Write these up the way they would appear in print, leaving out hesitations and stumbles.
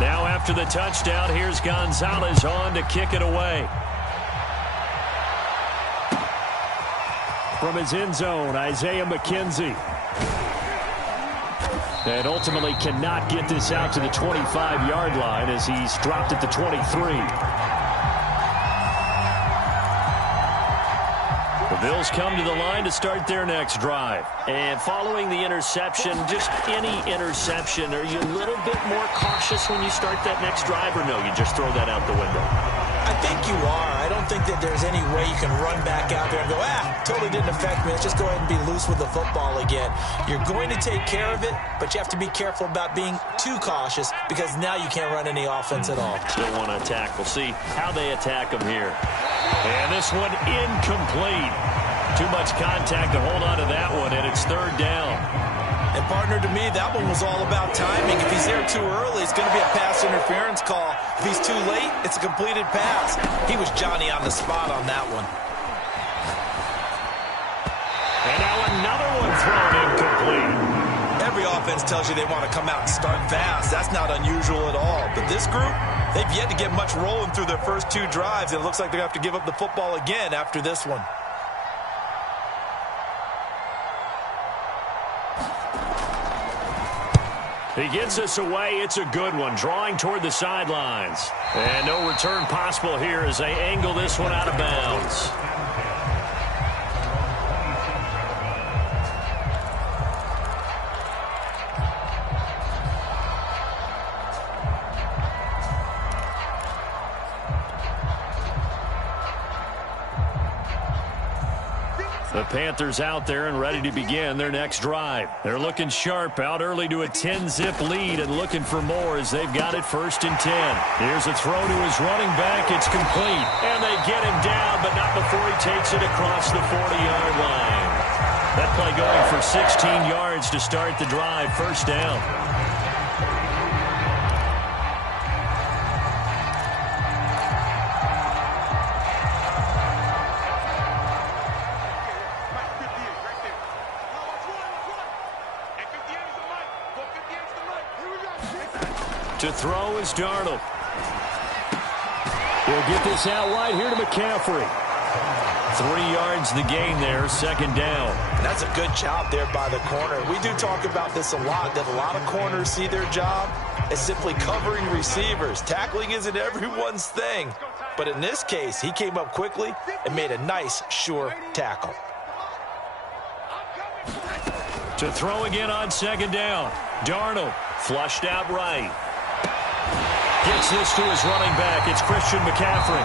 Now after the touchdown, here's Gonzalez on to kick it away. From his end zone, Isaiah McKenzie. And ultimately cannot get this out to the 25-yard line as he's dropped at the 23. The Bills come to the line to start their next drive. And following the interception, just any interception, are you a little bit more cautious when you start that next drive, or no, you just throw that out the window? I think you are. I don't think that there's any way you can run back out there and go, totally didn't affect me. Let's just go ahead and be loose with the football again. You're going to take care of it, but you have to be careful about being too cautious because now you can't run any offense at all. Still want to attack. We'll see how they attack them here. And this one incomplete. Too much contact to hold on to that one, and it's third down. And, partner, to me, that one was all about timing. If he's there too early, it's going to be a pass interference call. If he's too late, it's a completed pass. He was Johnny on the spot on that one. And now another one thrown incomplete. Every offense tells you they want to come out and start fast. That's not unusual at all. But this group, they've yet to get much rolling through their first two drives. It looks like they're going to have to give up the football again after this one. He gets us away. It's a good one, drawing toward the sidelines. And no return possible here as they angle this one out of bounds. The Panthers out there and ready to begin their next drive. They're looking sharp, out early to a 10-zip lead and looking for more as they've got it 1st and 10. Here's a throw to his running back. It's complete. And they get him down, but not before he takes it across the 40-yard line. That play going for 16 yards to start the drive. 1st down. To throw is Darnold. He'll get this out wide here to McCaffrey. 3 yards the gain there, 2nd down. And that's a good job there by the corner. We do talk about this a lot, that a lot of corners see their job as simply covering receivers. Tackling isn't everyone's thing. But in this case, he came up quickly and made a nice, sure tackle. To throw again on 2nd down. Darnold flushed out right. Gets this to his running back. It's Christian McCaffrey.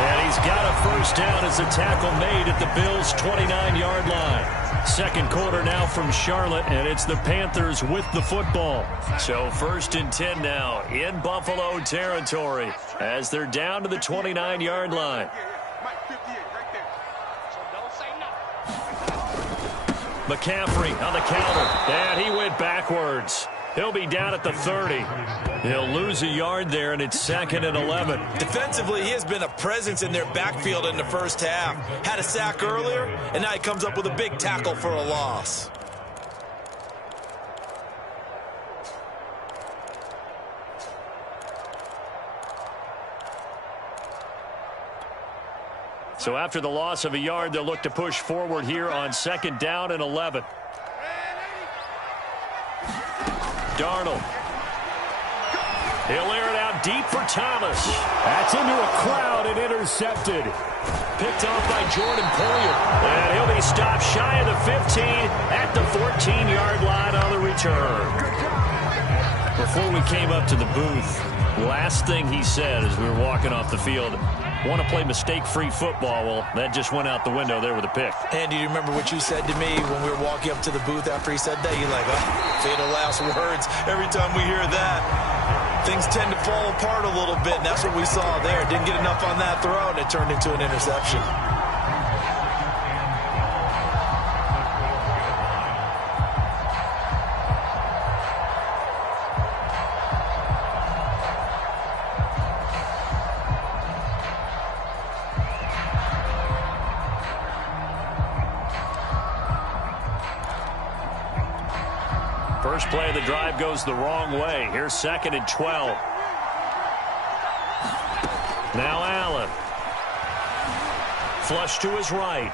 And he's got a 1st down as the tackle made at the Bills' 29-yard line. 2nd quarter now from Charlotte, and it's the Panthers with the football. So 1st and 10 now in Buffalo territory as they're down to the 29-yard line. McCaffrey on the counter, and he went backwards. He'll be down at the 30. He'll lose a yard there, and it's 2nd and 11. Defensively, he has been a presence in their backfield in the first half. Had a sack earlier, and now he comes up with a big tackle for a loss. So after the loss of a yard, they'll look to push forward here on 2nd down and 11. Darnold. He'll air it out deep for Thomas. That's into a crowd and intercepted. Picked off by Jordan Poyer. And he'll be stopped shy of the 15 at the 14-yard line on the return. Before we came up to the booth, last thing he said as we were walking off the field, want to play mistake-free football. Well, that just went out the window there with a pick. And do you remember what you said to me when we were walking up to the booth after he said that? You're like, fatal last words. Every time we hear that, things tend to fall apart a little bit, and that's what we saw there. Didn't get enough on that throw, and it turned into an interception. First play of the drive goes the wrong way. Here's 2nd and 12. Now Allen. Flush to his right.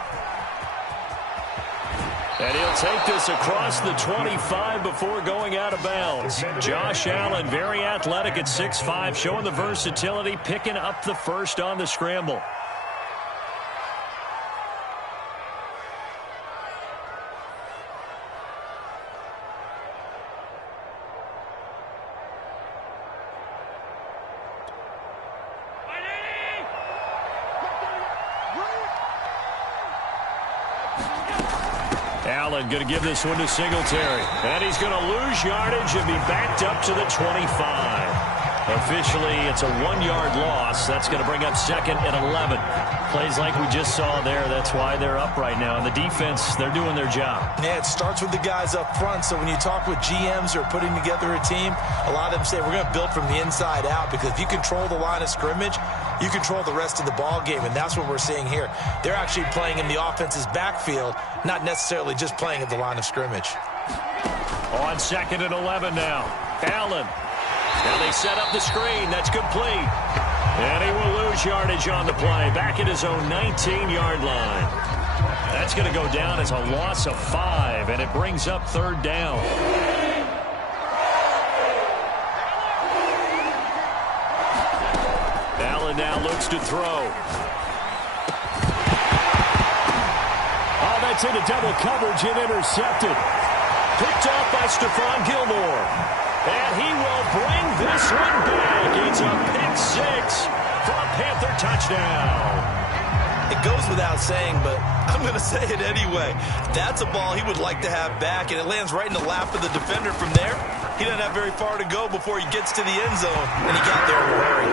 And he'll take this across the 25 before going out of bounds. Josh Allen, very athletic at 6'5", showing the versatility, picking up the first on the scramble. Allen going to give this one to Singletary. And he's going to lose yardage and be backed up to the 25. Officially, it's a 1-yard loss. That's going to bring up 2nd and 11. Plays like we just saw there. That's why they're up right now. And the defense, they're doing their job. Yeah, it starts with the guys up front. So when you talk with GMs who are putting together a team, a lot of them say we're going to build from the inside out, because if you control the line of scrimmage, you control the rest of the ball game, and that's what we're seeing here. They're actually playing in the offense's backfield, not necessarily just playing at the line of scrimmage. On 2nd and 11 now. Allen. Now they set up the screen. That's complete. And he will lose yardage on the play. Back at his own 19-yard line. That's going to go down as a loss of 5, and it brings up 3rd down. Allen now looks to throw. Oh, that's into double coverage and intercepted. Picked off by Stephon Gilmore. And he will bring this one back. It's a pick-6 for a Panther touchdown. It goes without saying, but I'm going to say it anyway. That's a ball he would like to have back, and it lands right in the lap of the defender. From there, he doesn't have very far to go before he gets to the end zone, and he got there in a hurry.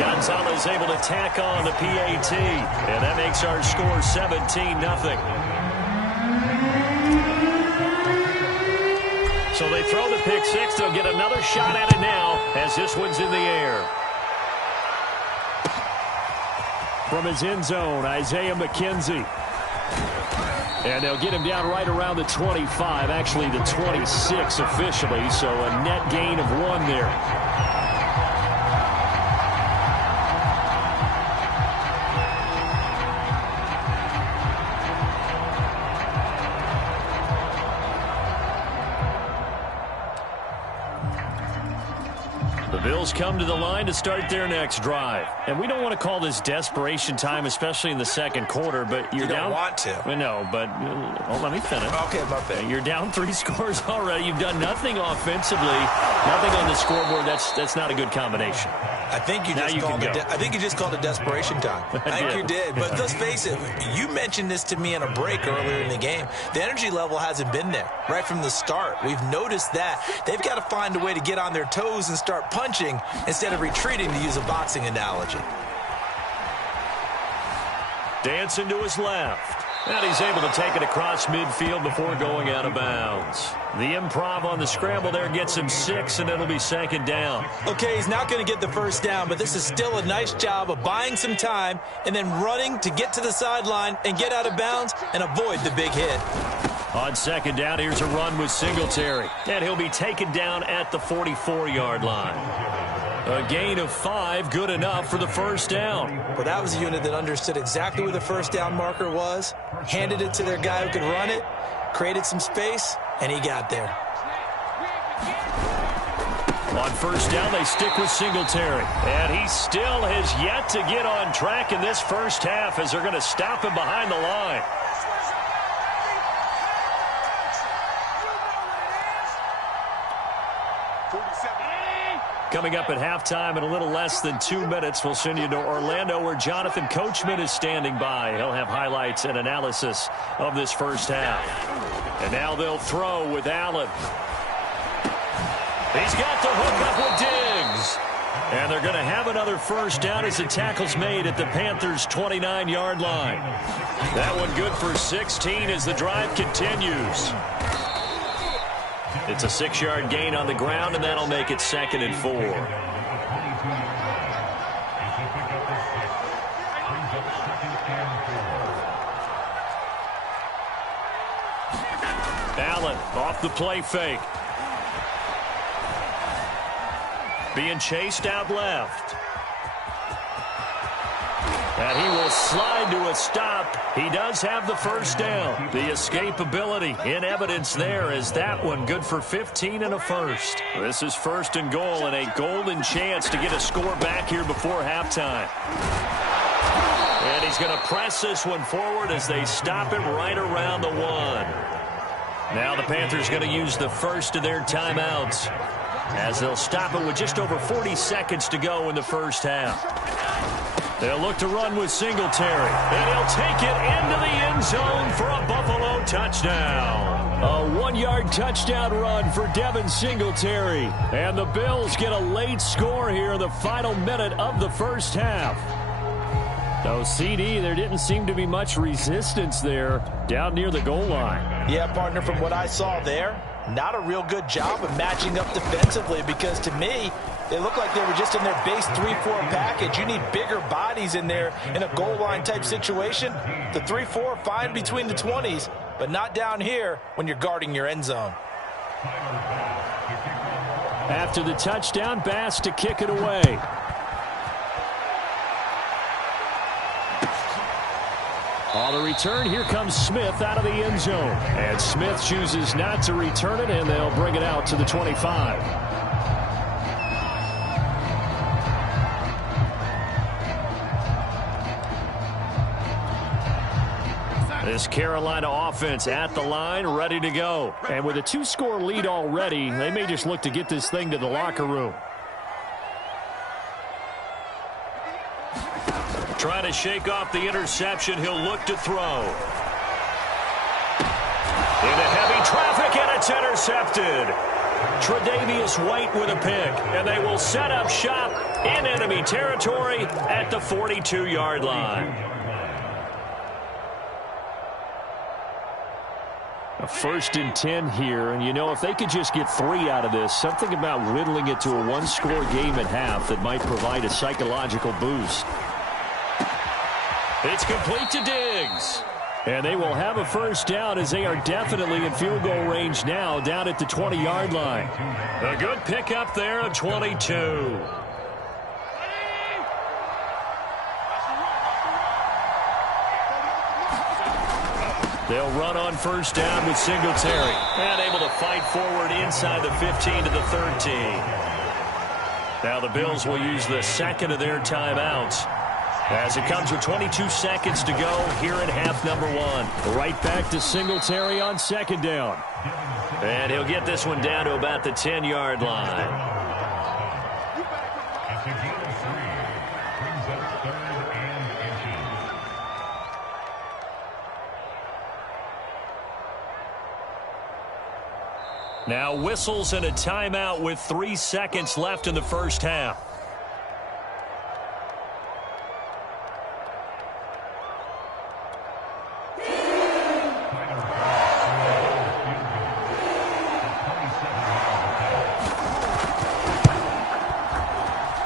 Gonzalez able to tack on the PAT, and that makes our score 17-0. So they throw the pick-6. They'll get another shot at it now as this one's in the air. From his end zone, Isaiah McKenzie. And they'll get him down right around the 25, actually the 26 officially, so a net gain of 1 there. Bills come to the line to start their next drive. And we don't want to call this desperation time, especially in the second quarter, but you're down. You don't want to. No, but let me finish. Okay, my bad. You're down 3 scores already. You've done nothing offensively, nothing on the scoreboard. That's not a good combination. I think you just called it desperation time. I think you did. But let's face it, you mentioned this to me in a break earlier in the game. The energy level hasn't been there right from the start. We've noticed that. They've got to find a way to get on their toes and start punching instead of retreating, to use a boxing analogy. Dancing to his left. And he's able to take it across midfield before going out of bounds. The improv on the scramble there gets him 6, and it'll be 2nd down. Okay, he's not going to get the first down, but this is still a nice job of buying some time and then running to get to the sideline and get out of bounds and avoid the big hit. On 2nd down, here's a run with Singletary. And he'll be taken down at the 44-yard line. A gain of 5, good enough for the first down. Well, that was a unit that understood exactly where the first down marker was, handed it to their guy who could run it, created some space, and he got there. On first down, they stick with Singletary. And he still has yet to get on track in this first half as they're going to stop him behind the line. Coming up at halftime in a little less than 2 minutes, we'll send you to Orlando where Jonathan Coachman is standing by. He'll have highlights and analysis of this first half. And now they'll throw with Allen. He's got the hook up with Diggs. And they're going to have another first down as the tackle's made at the Panthers' 29-yard line. That one good for 16 as the drive continues. It's a 6-yard gain on the ground, and that'll make it 2nd and 4. Allen off the play fake. Being chased out left. And he will slide to a stop. He does have the first down. The escapability in evidence there as that one good for 15 and a first. This is 1st and goal and a golden chance to get a score back here before halftime. And he's going to press this one forward as they stop it right around the 1. Now the Panthers going to use the first of their timeouts as they'll stop it with just over 40 seconds to go in the first half. They'll look to run with Singletary, and he'll take it into the end zone for a Buffalo touchdown. A 1-yard touchdown run for Devin Singletary, and the Bills get a late score here in the final minute of the first half. No, CD, there didn't seem to be much resistance there down near the goal line. Yeah, partner, from what I saw there, not a real good job of matching up defensively because to me, they look like they were just in their base 3-4 package. You need bigger bodies in there in a goal line type situation. The 3-4 fine between the 20s, but not down here when you're guarding your end zone. After the touchdown, Bass to kick it away. On the return, here comes Smith out of the end zone. And Smith chooses not to return it, and they'll bring it out to the 25. This Carolina offense at the line, ready to go. And with a 2-score lead already, they may just look to get this thing to the locker room. Trying to shake off the interception, he'll look to throw. Into heavy traffic, and it's intercepted. Tre'Davious White with a pick, and they will set up shop in enemy territory at the 42-yard line. A 1st and 10 here, and you know, if they could just get 3 out of this, something about whittling it to a 1-score game at half that might provide a psychological boost. It's complete to Diggs. And they will have a first down as they are definitely in field goal range now down at the 20-yard line. A good pickup there of 22. They'll run on first down with Singletary. And able to fight forward inside the 15 to the 13. Now the Bills will use the second of their timeouts as it comes with 22 seconds to go here in half number 1. Right back to Singletary on second down. And he'll get this one down to about the 10-yard line. Now whistles and a timeout with 3 seconds left in the first half.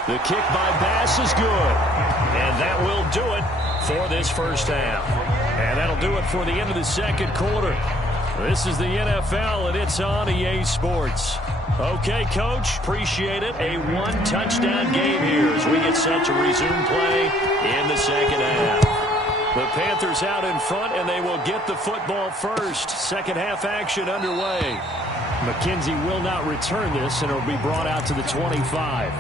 The kick by Bass is good. And that will do it for this first half. And that'll do it for the end of the second quarter. This is the NFL, and it's on EA Sports. Okay, Coach, appreciate it. A 1-touchdown game here as we get set to resume play in the second half. The Panthers out in front, and they will get the football first. Second half action underway. McKenzie will not return this, and it will be brought out to the 25.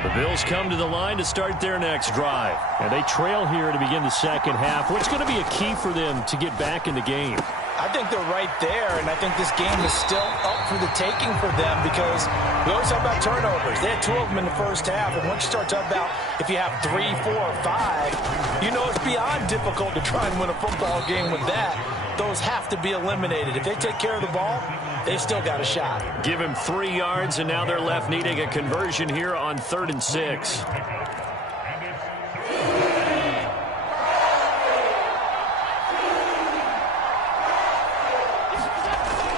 The Bills come to the line to start their next drive. And they trail here to begin the second half. What's going to be a key for them to get back in the game? I think they're right there, and I think this game is still up for the taking for them because we always talk about turnovers. They had 2 of them in the first half, and once you start talking about if you have 3, 4, or 5, you know it's beyond difficult to try and win a football game with that. Those have to be eliminated. If they take care of the ball, they've still got a shot. Give him 3 yards, and now they're left needing a conversion here on 3rd and 6.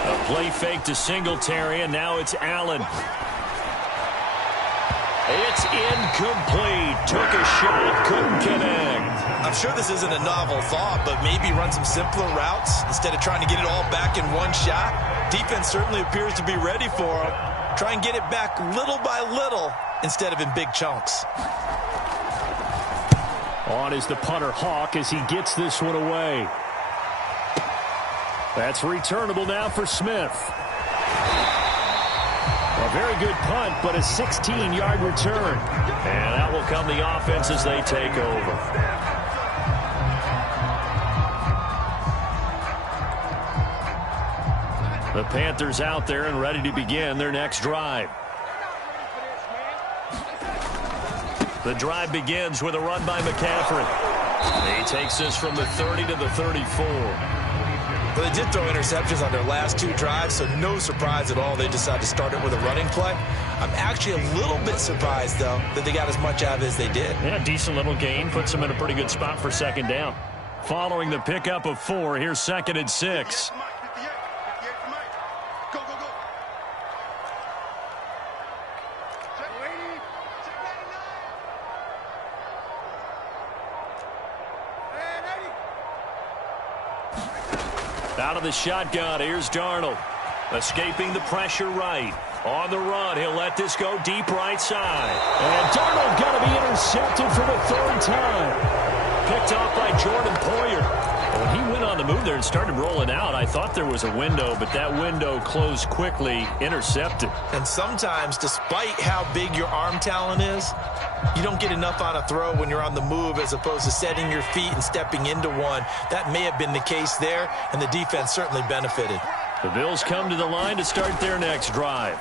A play fake to Singletary, and now it's Allen. It's incomplete. Took a shot, couldn't connect. I'm sure this isn't a novel thought, but maybe run some simpler routes instead of trying to get it all back in one shot. Defense certainly appears to be ready for him. Try and get it back little by little instead of in big chunks. On is the punter Hawk as he gets this one away. That's returnable now for Smith. A very good punt, but a 16-yard return. And out will come the offense as they take over. The Panthers out there and ready to begin their next drive. The drive begins with a run by McCaffrey. He takes this from the 30 to the 34. Well, they did throw interceptions on their last two drives, so no surprise at all they decided to start it with a running play. I'm actually a little bit surprised, though, that they got as much out of it as they did. Yeah, decent little gain. Puts them in a pretty good spot for second down. Following the pickup of 4, here's 2nd and 6. Out of the shotgun, here's Darnold. Escaping the pressure right. On the run, he'll let this go deep right side. And Darnold got to be intercepted for the 3rd time. Picked off by Jordan Poyer. When he went on the move there and started rolling out, I thought there was a window, but that window closed quickly, intercepted. And sometimes, despite how big your arm talent is, you don't get enough on a throw when you're on the move as opposed to setting your feet and stepping into one. That may have been the case there, and the defense certainly benefited. The Bills come to the line to start their next drive.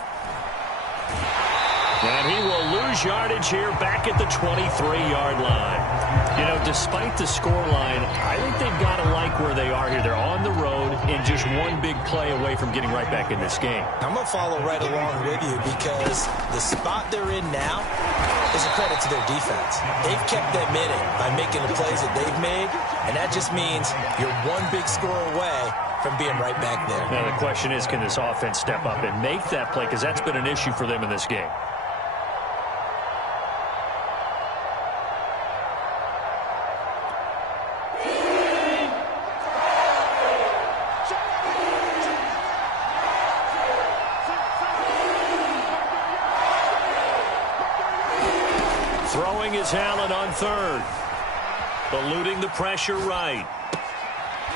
And he will lose yardage here back at the 23-yard line. You know, despite the scoreline, I think they've got to like where they are here. They're on the road and just one big play away from getting right back in this game. I'm going to follow right along with you because the spot they're in now is a credit to their defense. They've kept them in it by making the plays that they've made, and that just means you're one big score away from being right back there. Now, the question is, can this offense step up and make that play? Because that's been an issue for them in this game. Throwing is Allen on 3rd. Eluding the pressure right.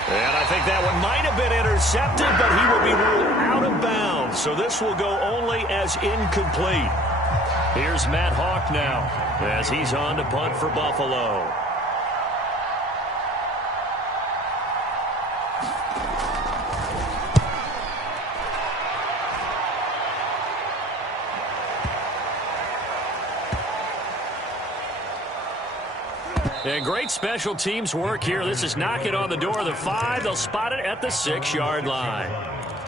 And I think that one might have been intercepted, but he will be ruled out of bounds. So this will go only as incomplete. Here's Matt Hawk now as he's on to punt for Buffalo. And great special teams work here. This is knocking on the door of the 5. They'll spot it at the 6-yard line.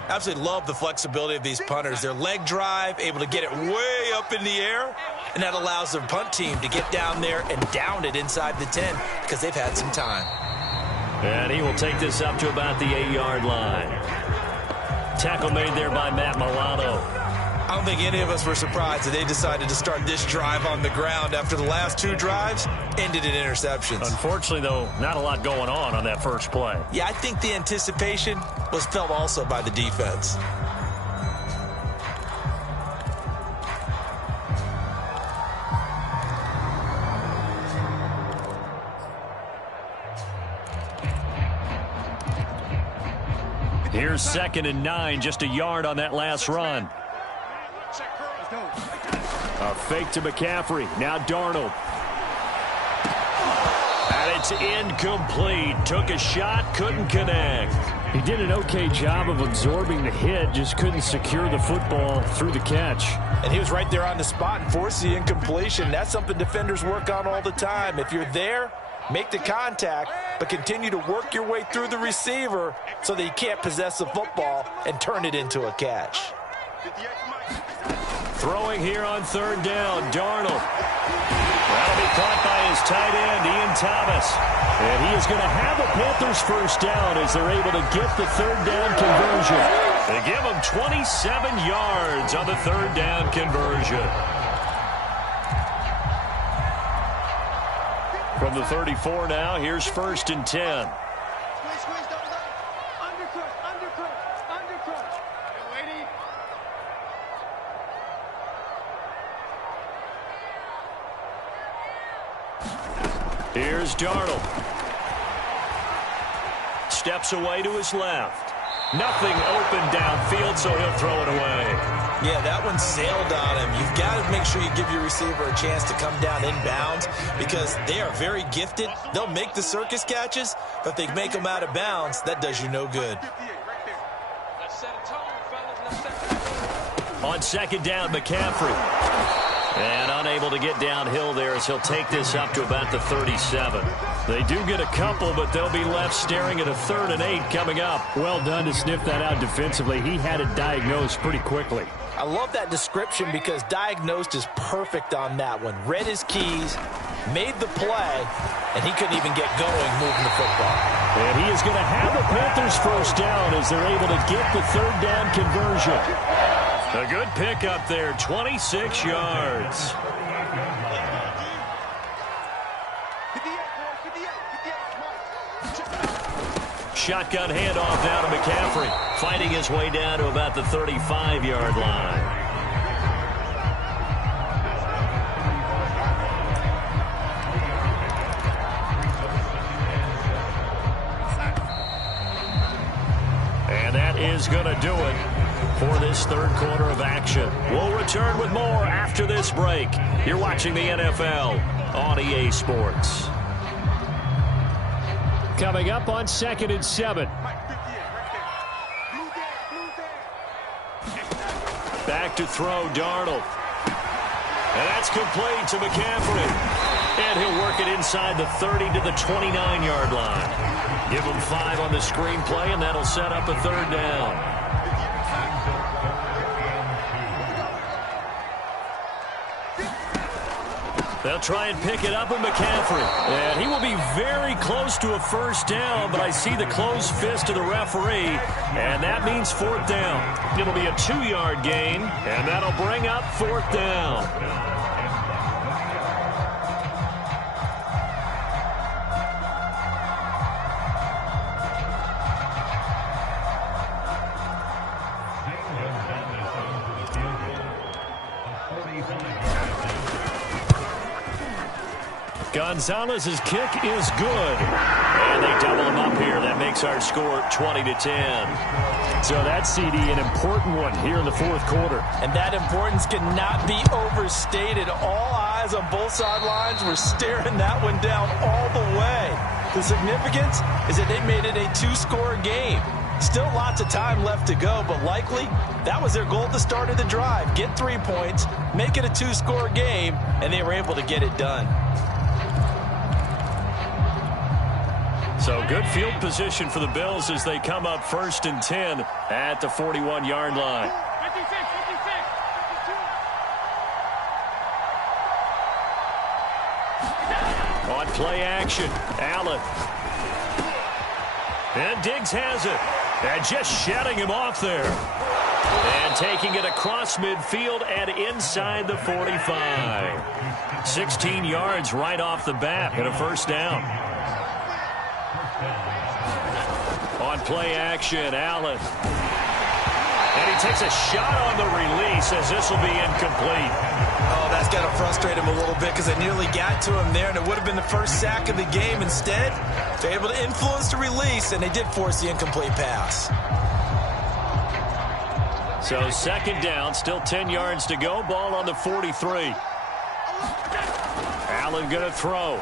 Absolutely love the flexibility of these punters. Their leg drive, able to get it way up in the air, and that allows their punt team to get down there and down it inside the 10 because they've had some time. And he will take this up to about the 8-yard line. Tackle made there by Matt Milano. I don't think any of us were surprised that they decided to start this drive on the ground after the last 2 drives ended in interceptions. Unfortunately, though, not a lot going on that first play. Yeah, I think the anticipation was felt also by the defense. Here's 2nd and 9, just a yard on that last run. A fake to McCaffrey. Now Darnold. And it's incomplete. Took a shot, couldn't connect. He did an okay job of absorbing the hit, just couldn't secure the football through the catch. And he was right there on the spot and forced the incompletion. That's something defenders work on all the time. If you're there, make the contact, but continue to work your way through the receiver so that you can't possess the football and turn it into a catch. Throwing here on 3rd down, Darnold. That'll be caught by his tight end, Ian Thomas. And he is going to have the Panthers first down as they're able to get the 3rd down conversion. They give him 27 yards on the 3rd down conversion. From the 34 now, here's 1st and 10. Here's Darnold. Steps away to his left. Nothing open downfield, so he'll throw it away. Yeah, that one sailed on him. You've got to make sure you give your receiver a chance to come down inbounds because they are very gifted. They'll make the circus catches, but if they make them out of bounds, that does you no good. On 2nd down, McCaffrey. And unable to get downhill there as he'll take this up to about the 37. They do get a couple, but they'll be left staring at a 3rd and 8 coming up. Well done to sniff that out defensively. He had it diagnosed pretty quickly. I love that description because diagnosed is perfect on that one. Read his keys, made the play, and he couldn't even get going moving the football. And he is going to have the Panthers 1st down as they're able to get the 3rd down conversion. A good pick up there, 26 yards. Shotgun handoff down to McCaffrey, fighting his way down to about the 35-yard line. And that is going to do it for this 3rd quarter of action. We'll return with more after this break. You're watching the NFL on EA Sports. Coming up on 2nd and 7. Back to throw, Darnold. And that's complete to McCaffrey. And he'll work it inside the 30 to the 29-yard line. Give him 5 on the screenplay, and that'll set up a 3rd down. They'll try and pick it up with McCaffrey. And he will be very close to a 1st down, but I see the closed fist of the referee, and that means 4th down. It'll be a 2-yard gain, and that'll bring up 4th down. Gonzalez's kick is good. And they double him up here. That makes our score 20-10. So that, CD, an important one here in the 4th quarter. And that importance cannot be overstated. All eyes on both sidelines were staring that one down all the way. The significance is that they made it a 2-score game. Still lots of time left to go, but likely that was their goal at the start of the drive. Get 3 points, make it a 2-score game, and they were able to get it done. So good field position for the Bills as they come up 1st and 10 at the 41-yard line. 56, 52. On play action, Allen. And Diggs has it. And just shutting him off there. And taking it across midfield and inside the 45. 16 yards right off the bat and a 1st down. On play action, Allen. And he takes a shot on the release as this will be incomplete. Oh, that's got to frustrate him a little bit because they nearly got to him there, and it would have been the 1st sack of the game. Instead, they're able to influence the release, and they did force the incomplete pass. So 2nd down, still 10 yards to go. Ball on the 43. Allen going to throw.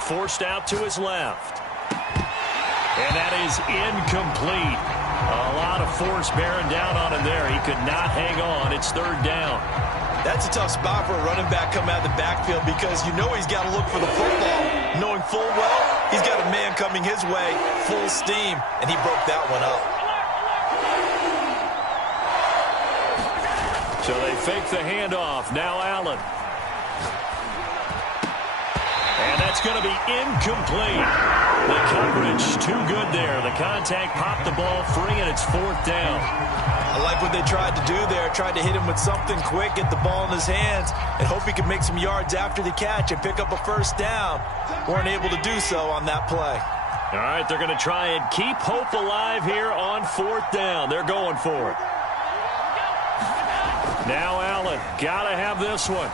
Forced out to his left. And that is incomplete. A lot of force bearing down on him there. He could not hang on. It's 3rd down. That's a tough spot for a running back coming out of the backfield because you know he's got to look for the football, knowing full well he's got a man coming his way, full steam, and he broke that one up. So they fake the handoff. Now Allen. And that's going to be incomplete. The coverage too good there. The contact popped the ball free, and it's 4th down. I like what they tried to do there. Tried to hit him with something quick, get the ball in his hands, and hope he could make some yards after the catch and pick up a 1st down. Weren't able to do so on that play. All right, they're going to try and keep hope alive here on 4th down. They're going for it. Now Allen, got to have this one.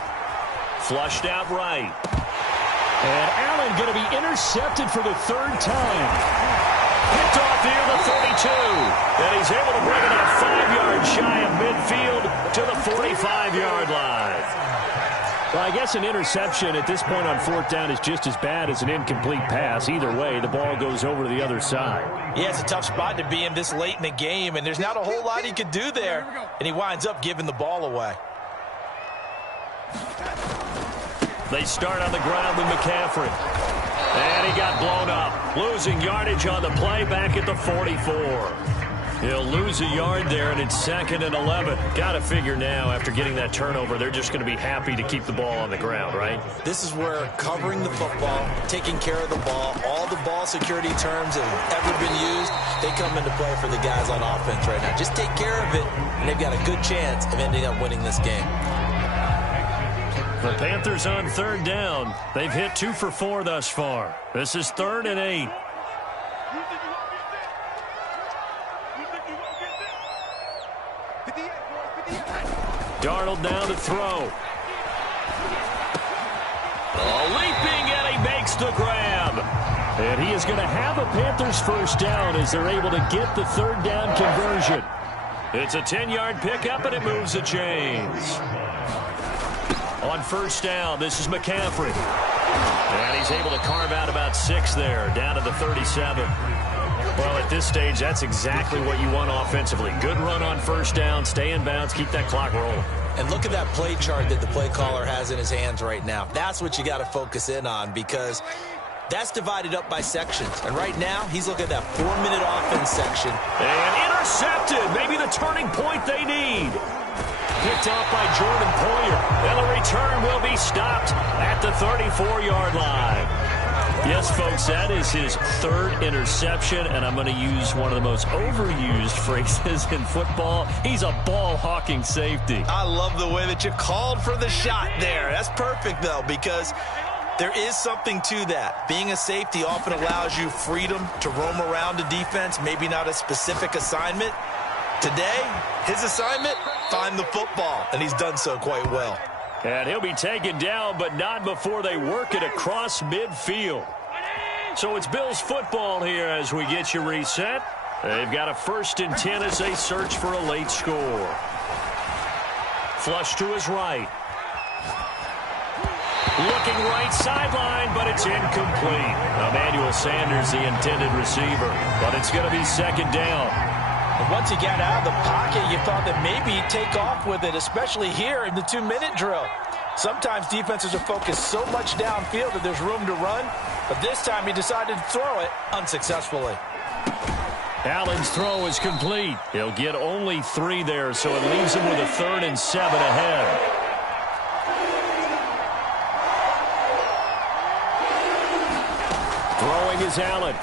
Flushed out right. And Allen going to be intercepted for the 3rd time. Picked off near the 32. And he's able to bring it up 5 yards shy of midfield to the 45-yard line. Well, I guess an interception at this point on 4th down is just as bad as an incomplete pass. Either way, the ball goes over to the other side. Yeah, it's a tough spot to be in this late in the game, and there's not a whole lot he could do there. And he winds up giving the ball away. They start on the ground with McCaffrey. And he got blown up. Losing yardage on the play back at the 44. He'll lose a yard there, and it's 2nd and 11. Got to figure now, after getting that turnover, they're just going to be happy to keep the ball on the ground, right? This is where covering the football, taking care of the ball, all the ball security terms that have ever been used, they come into play for the guys on offense right now. Just take care of it, and they've got a good chance of ending up winning this game. The Panthers on 3rd down. They've hit 2 for 4 thus far. This is 3rd and 8. Darnold now to throw. Leaping, and he makes the grab. And he is going to have a Panthers 1st down as they're able to get the 3rd down conversion. It's a 10-yard pickup, and it moves the chains. On 1st down, this is McCaffrey. And he's able to carve out about 6 there, down to the 37. Well, at this stage, that's exactly what you want offensively. Good run on 1st down, stay in bounds, keep that clock rolling. And look at that play chart that the play caller has in his hands right now. That's what you got to focus in on, because that's divided up by sections. And right now, he's looking at that 4-minute offense section. And intercepted. Maybe the turning point they need. Picked off by Jordan Poyer. And the return will be stopped at the 34-yard line. Yes, folks, that is his 3rd interception, and I'm going to use one of the most overused phrases in football. He's a ball-hawking safety. I love the way that you called for the shot there. That's perfect, though, because there is something to that. Being a safety often allows you freedom to roam around a defense, maybe not a specific assignment. Today, his assignment, find the football, and he's done so quite well. And he'll be taken down, but not before they work it across midfield. So it's Bills football here as we get you reset. They've got a 1st and 10 as they search for a late score. Flush to his right. Looking right sideline, but it's incomplete. Emmanuel Sanders, the intended receiver, but it's going to be 2nd down. And once he got out of the pocket, you thought that maybe he'd take off with it, especially here in the 2-minute drill. Sometimes defenses are focused so much downfield that there's room to run, but this time he decided to throw it unsuccessfully. Allen's throw is complete. He'll get only 3 there, so it leaves him with a 3rd and 7 ahead. Throwing is Allen.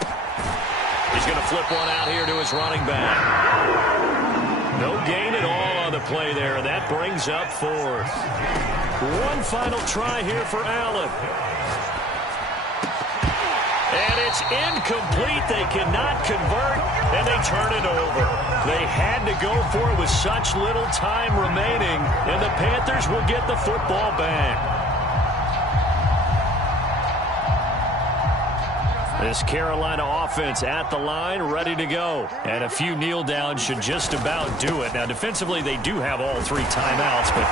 He's going to flip one out here to his running back. No gain at all on the play there, and that brings up 4th. One final try here for Allen. And it's incomplete. They cannot convert, and they turn it over. They had to go for it with such little time remaining, and the Panthers will get the football back. This Carolina offense at the line, ready to go. And a few kneel downs should just about do it. Now, defensively, they do have all 3 timeouts, but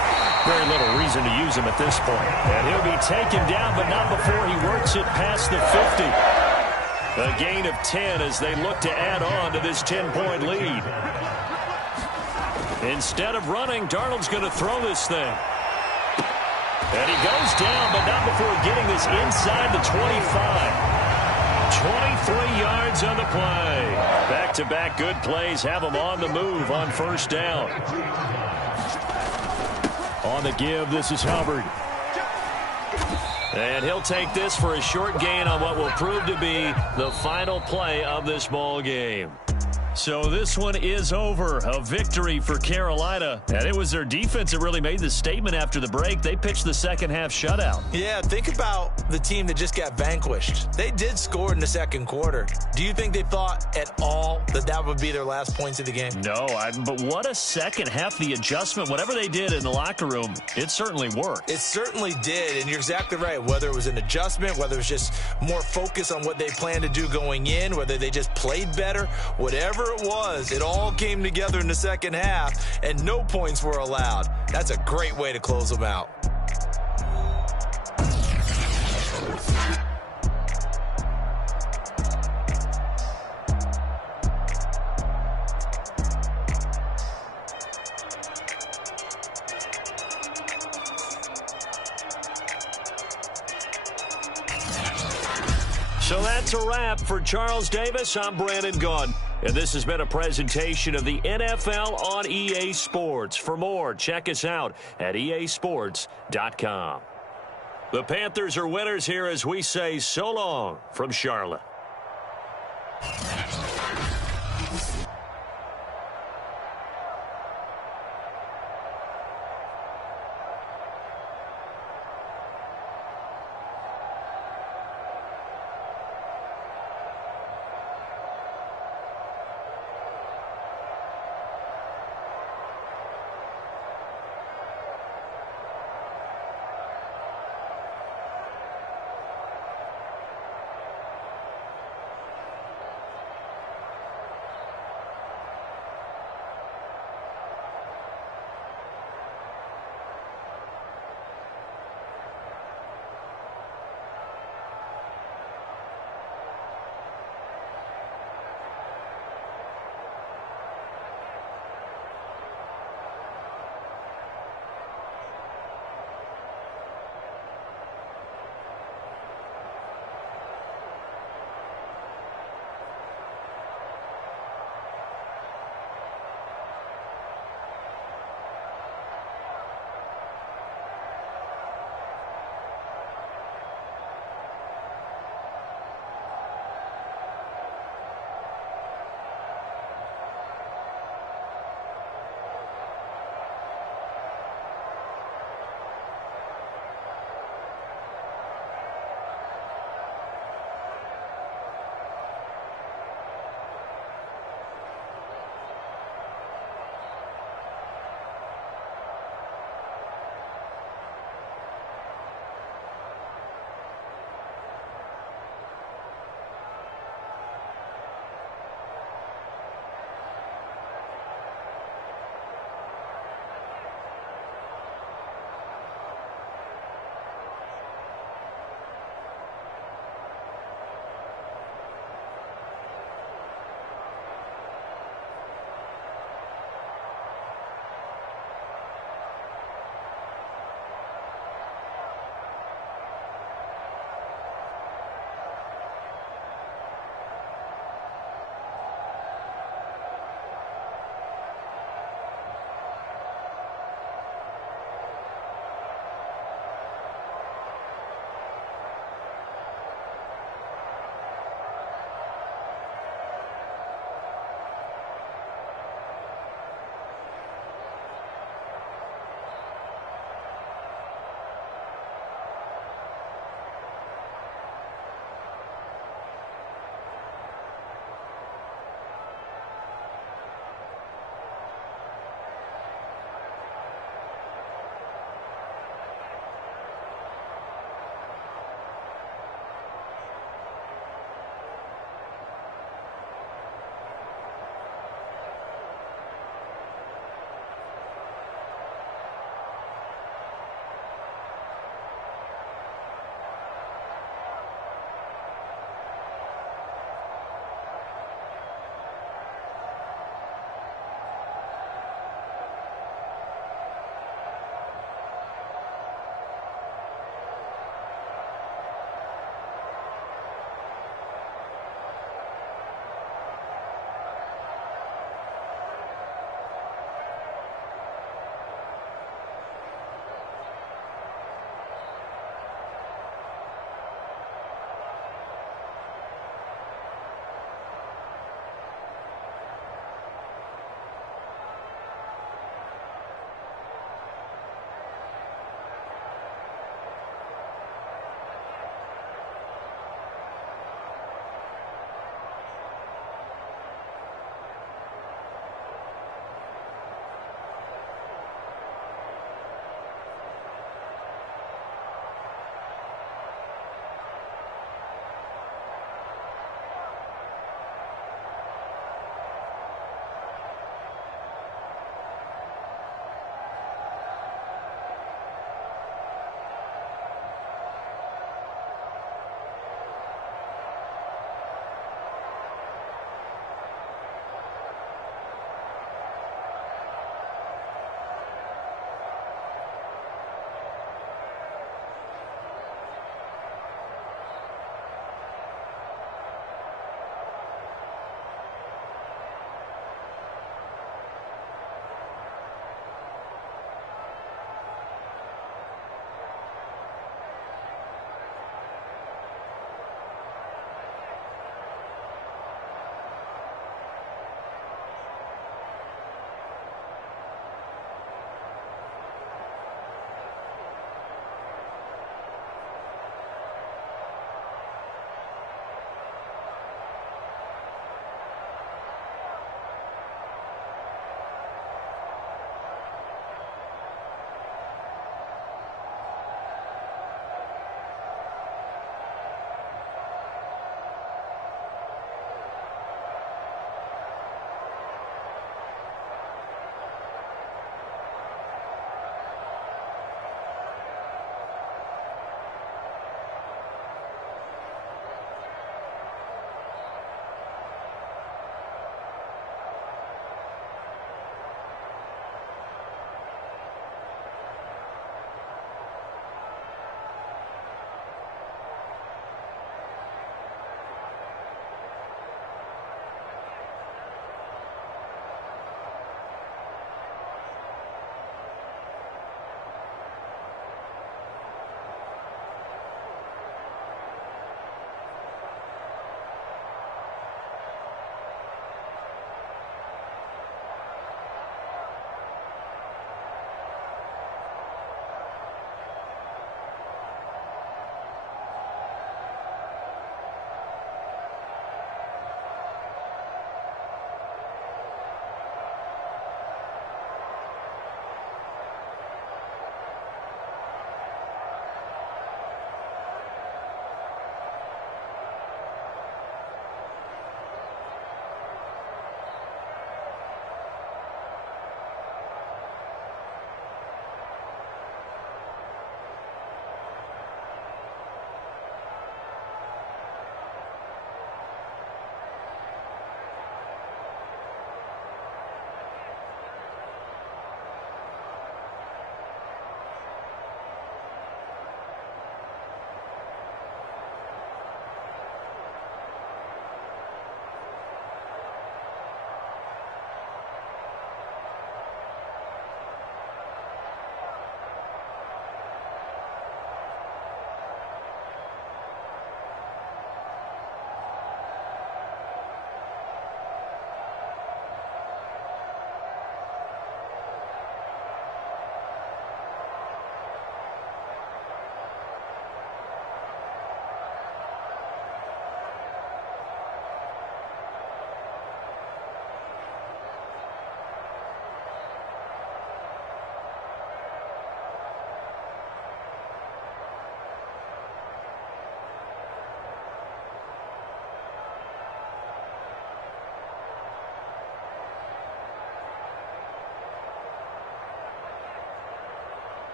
very little reason to use them at this point. And he'll be taken down, but not before he works it past the 50. A gain of 10 as they look to add on to this 10-point lead. Instead of running, Darnold's going to throw this thing. And he goes down, but not before getting this inside the 25. 23 yards on the play. Back-to-back good plays have them on the move on 1st down. On the give, this is Hubbard. And he'll take this for a short gain on what will prove to be the final play of this ball game. So this one is over. A victory for Carolina. And it was their defense that really made the statement after the break. They pitched the second half shutout. Yeah, think about the team that just got vanquished. They did score in the second quarter. Do you think they thought at all that that would be their last points of the game? No, but what a second half. The adjustment, whatever they did in the locker room, it certainly worked. It certainly did, and you're exactly right. Whether it was an adjustment, whether it was just more focus on what they planned to do going in, whether they just played better, whatever it was, it all came together in the second half, and no points were allowed. That's a great way to close them out. So that's a wrap for Charles Davis. I'm Brandon Gaudin. And this has been a presentation of the NFL on EA Sports. For more, check us out at easports.com. The Panthers are winners here as we say so long from Charlotte.